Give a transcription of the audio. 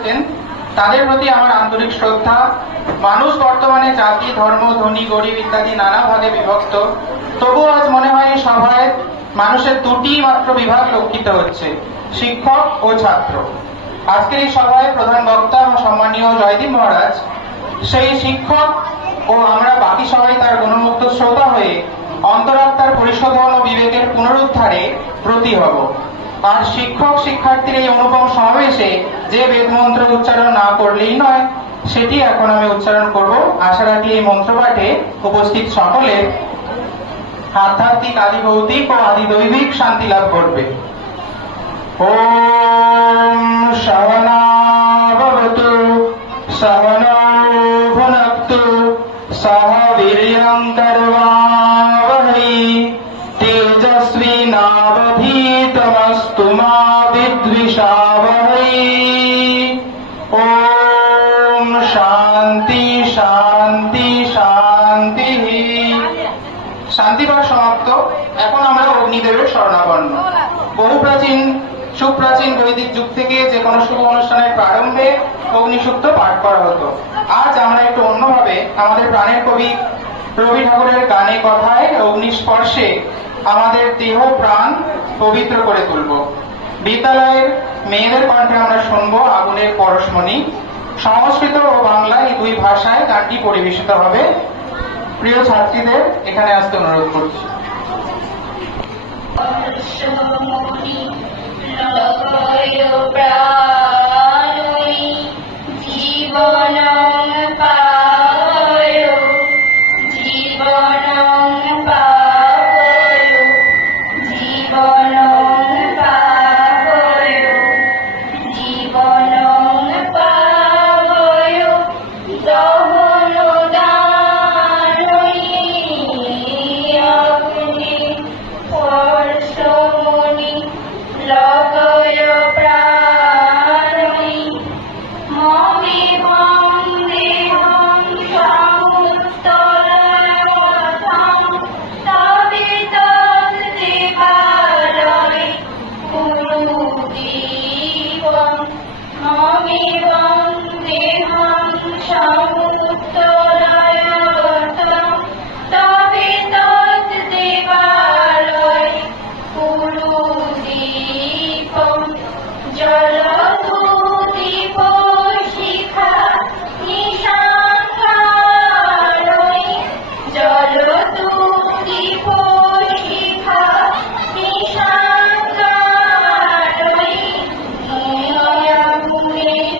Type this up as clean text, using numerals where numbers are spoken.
হচ্ছেন তাদের প্রতি আমার আন্তরিক শ্রদ্ধা। মানুষ বর্তমানে জাতি, ধর্ম, ধনী, গরিব ইত্যাদি নানা ভাগে বিভক্ত। তবুও আজ মনে হয় এই সভায় মানুষের দুটি মাত্র বিভাগ লক্ষিত হচ্ছে, শিক্ষক ও ছাত্র। আজকের এই সভায় প্রধান বক্তা ও সম্মানীয় জয়দীপ মহারাজ সেই শিক্ষক ও আমরা বাকি সবাই তার গুণমুগ্ধ শ্রোতা হয়ে অন্তরাত্মার পরিশোধন ও বিবেকের পুনরুদ্ধারে ব্রতী হব। আর শিক্ষক শিক্ষার্থীর এই অনুপম সমাবেশে যে বেদমন্ত্র উচ্চারণ না করলেই নয়, সেটি এখন আমি উচ্চারণ করব। আশা রাখি এই মন্ত্রপাঠে উপস্থিত সকলে আধ্যাত্মিক, আদিভৌতিক ও আদিদৈবিক শান্তি লাভ করবে। ওম সহনা ভবতু সহনৌ ভুনক্তু সহ বীর্যং করবাবহৈ তেজস্বিনাবধীতমস্তু মা বিদ্বিষাবহৈ। ওম শান্তি শান্তি শান্তি। শান্তিপাঠ সমাপ্ত। এখন আমরা অগ্নিদেবের শরণাপন্ন। বহু প্রাচীন, সুপ্রাচীন বৈদিক যুগ থেকে যে কোনো শুভ অনুষ্ঠানের প্রারম্ভে অগ্নিসূক্ত পাঠ করা হতো। আজ আমরা একটু অন্যভাবে আমাদের প্রাণের কবি রবি ঠাকুরের গানে কথায় অগ্নিস্পর্শে আমাদের দেহ প্রাণ পবিত্র করে তুলব। বিদ্যালয়ের মেয়েদের কণ্ঠে আমরা শুনবো আগুনের পরশমণি। সংস্কৃত ও বাংলা এই দুই ভাষায় গানটি পরিবেশিত হবে। প্রিয় ছাত্রীদের এখানে আসতে অনুরোধ করছি। প্রাণ